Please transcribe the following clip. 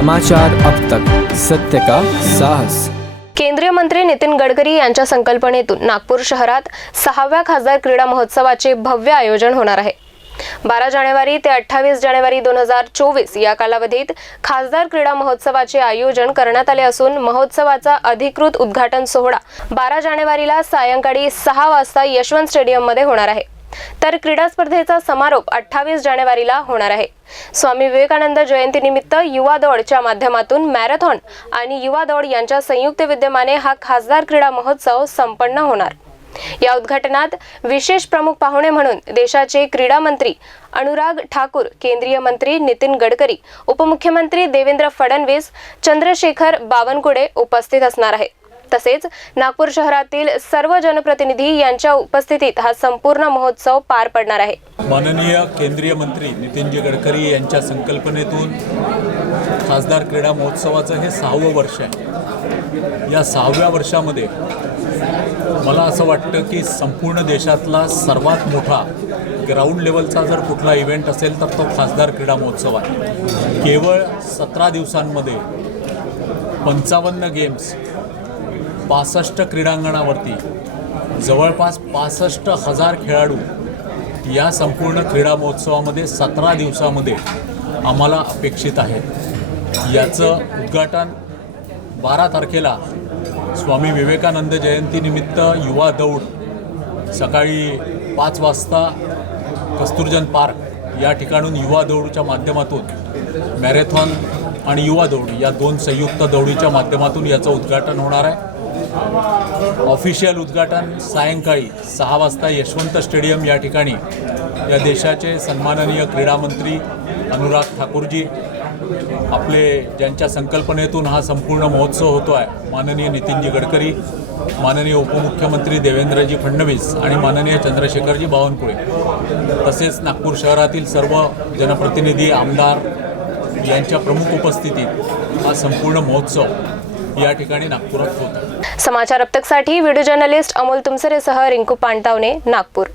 समाचार अब तक, सत्य का साहस। केंद्रीय मंत्री नितीन गडकरी यांच्या संकल्पनेतून नागपूर शहरात 6व्या खासदार क्रीडा महोत्सवाचे भव्य आयोजन होणार आहे। 12 जानेवारी ते 28 जानेवारी 2024 या कालावधीत खासदार क्रीडा महोत्सवाचे आयोजन करण्यात आले असून महोत्सवाचा अधिकृत उद्घाटन सोहळा 12 जानेवारीला सायंकाळी 6 वाजता यशवंत स्टेडियम मध्ये होणार आहे। तर क्रीडा स्पर्धेचा समारोप 28 जानेवारीला होणार आहे। स्वामी विवेकानंद जयंतीनिमित्त युवा दौडच्या माध्यमातून मॅरेथॉन आणि युवा दौड यांच्या संयुक्त विद्यमाने हा खासदार क्रीडा महोत्सव संपन्न होणार। या उद्घाटनात विशेष प्रमुख पाहुणे म्हणून देशाचे क्रीडा मंत्री अनुराग ठाकूर, केंद्रीय मंत्री नितीन गडकरी, उपमुख्यमंत्री देवेंद्र फडणवीस, चंद्रशेखर बावनकुळे उपस्थित असणार आहेत। तसेच नागपूर शहरातील सर्व जनप्रतिनिधी यांच्या उपस्थितीत हा संपूर्ण महोत्सव पार पडणार आहे। माननीय केंद्रीय मंत्री नितीनजी गडकरी यांच्या संकल्पनेतून खासदार क्रीडा महोत्सवाचं हे 6वं वर्ष आहे। या 6व्या वर्षामध्ये मला असं वाटतं की संपूर्ण देशातला सर्वात मोठा ग्राउंड लेवलचा जर कुठला इव्हेंट असेल तर तो खासदार क्रीडा महोत्सव आहे। केवळ 17 दिवसांमध्ये 55 गेम्स, 65 क्रीडांगणावरती जवळपास 65,000 खेळाडू या संपूर्ण क्रीडा महोत्सवामध्ये 17 दिवसामध्ये आम्हाला अपेक्षित आहे। याचं उद्घाटन 12 तारखेला स्वामी विवेकानंद जयंतीनिमित्त युवा दौड सकाळी 5 वाजता कस्तुरजन पार्क या ठिकाणून युवा दौडच्या माध्यमातून मॅरेथॉन आणि युवा दौड या 2 संयुक्त दौडीच्या माध्यमातून याचं उद्घाटन होणार आहे। ऑफिशियल उद्घाटन सायंकाळी 6 वाजता यशवंत स्टेडियम या ठिकाणी या देशाचे सन्माननीय क्रीडा मंत्री अनुराग ठाकूरजी, आपले ज्यांच्या संकल्पनेतून हा संपूर्ण महोत्सव होतो आहे, माननीय नितीनजी गडकरी, माननीय उपमुख्यमंत्री देवेंद्रजी फडणवीस आणि माननीय चंद्रशेखरजी बावनकुळे, तसेच नागपूर शहरातील सर्व जनप्रतिनिधी, आमदार यांच्या प्रमुख उपस्थितीत हा संपूर्ण महोत्सव या ठिकाणी नागपुरात होत आहे। समाचार अब तक साठी व्हिडिओ जर्नलिस्ट अमोल तुमसरेसह रिंकू पांटावणे, नागपूर।